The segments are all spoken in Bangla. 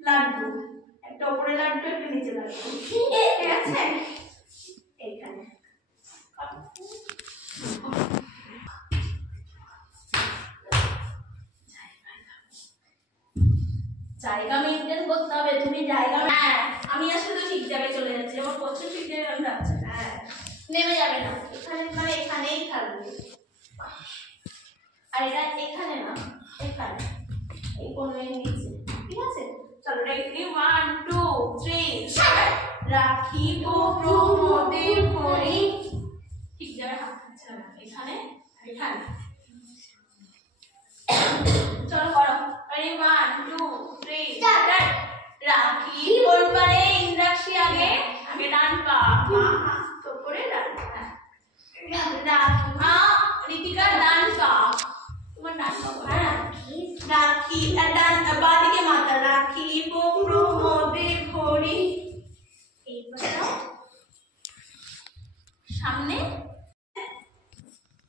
লাড্ডু একটা উপরে লাড্ডু একটা নিচে লাড্ডু ঠিক আছে এইখানে জায়গা মেইনটেইন করতে হবে তুমি জায়গা হ্যাঁ আমি আসলে ঠিক জায়গায় চলে যাচ্ছি আমার পছন্দ ঠিক জায়গায় আমি যাচ্ছি হ্যাঁ নেমে যাবে না এখানে মানে এখানেই থাকবে আর এটা এখানে না এখানে এই কোণের নিচে ঠিক আছে চলো রেডি 1 2 3 রাখিব প্রমোদের করি ঠিক জায়গায় হাত আছে এখানে এখানে চলো করো রেডি 1 2 3 স্টার্ট রাখি পরপারে ইন্দ্রাক্ষী আগে আগে ডান পা মা হাত তো করে ডান রাখা ঋতিকা ডান পা তোমার ডান পা হ্যাঁ রাখি ডান পা দিকে মাথা রাখি প্রমোদে ভরি এইবার সামনে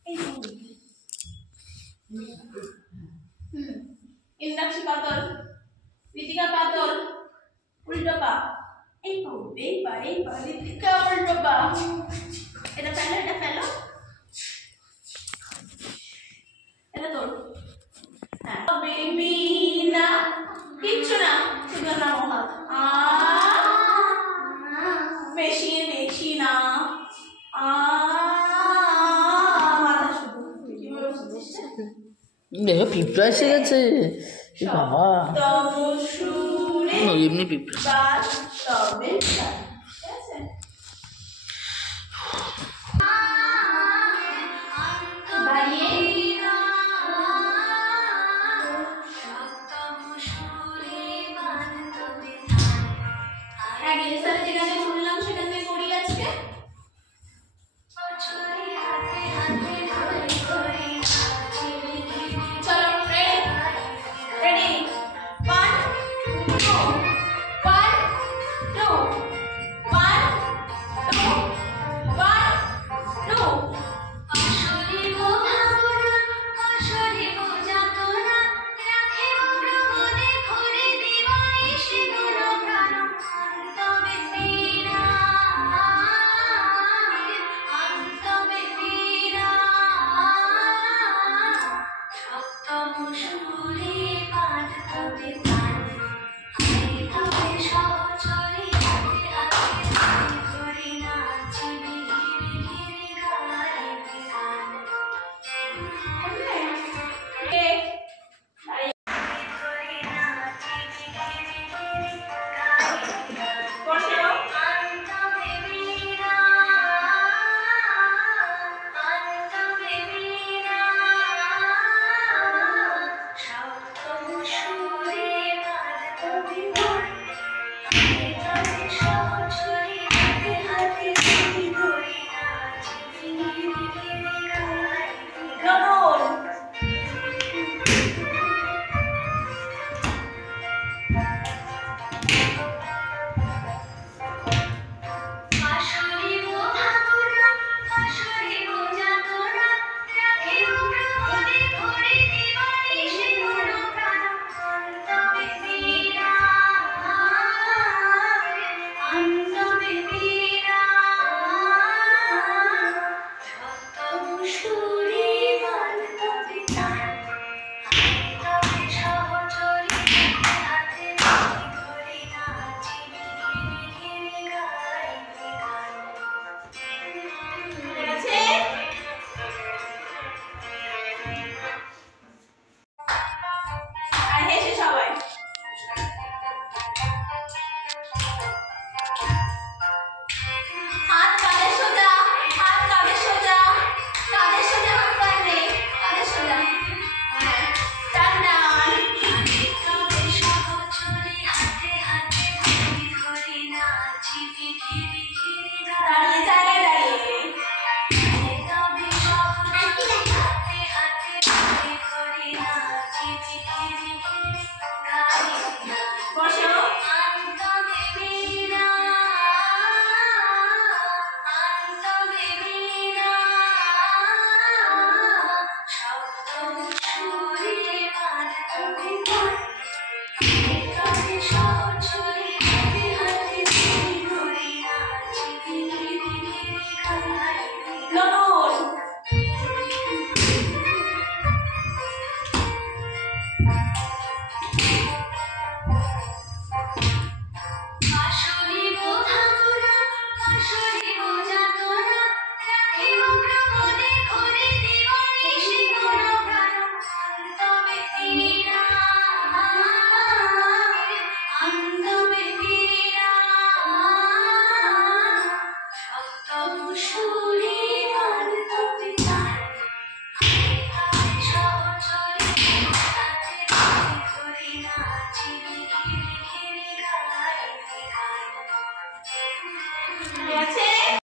এই ইন্দ্রাক্ষী পাতল ঋতিকা পাতল উল্টো পা এই পা ঋতিকা উল্টো পা এটা ফেলো এটা তোর হ্যাঁ বেবি না কিচ্ছু না শুধু নাম হাত বেশি না মাথা শুধু কিভাবে বুঝছিস দেখো পিঁপড়া এসে গেছে বাবা এমনি পিঁপড়া যেখানে শুনলাম সেখান থেকে করি আজকে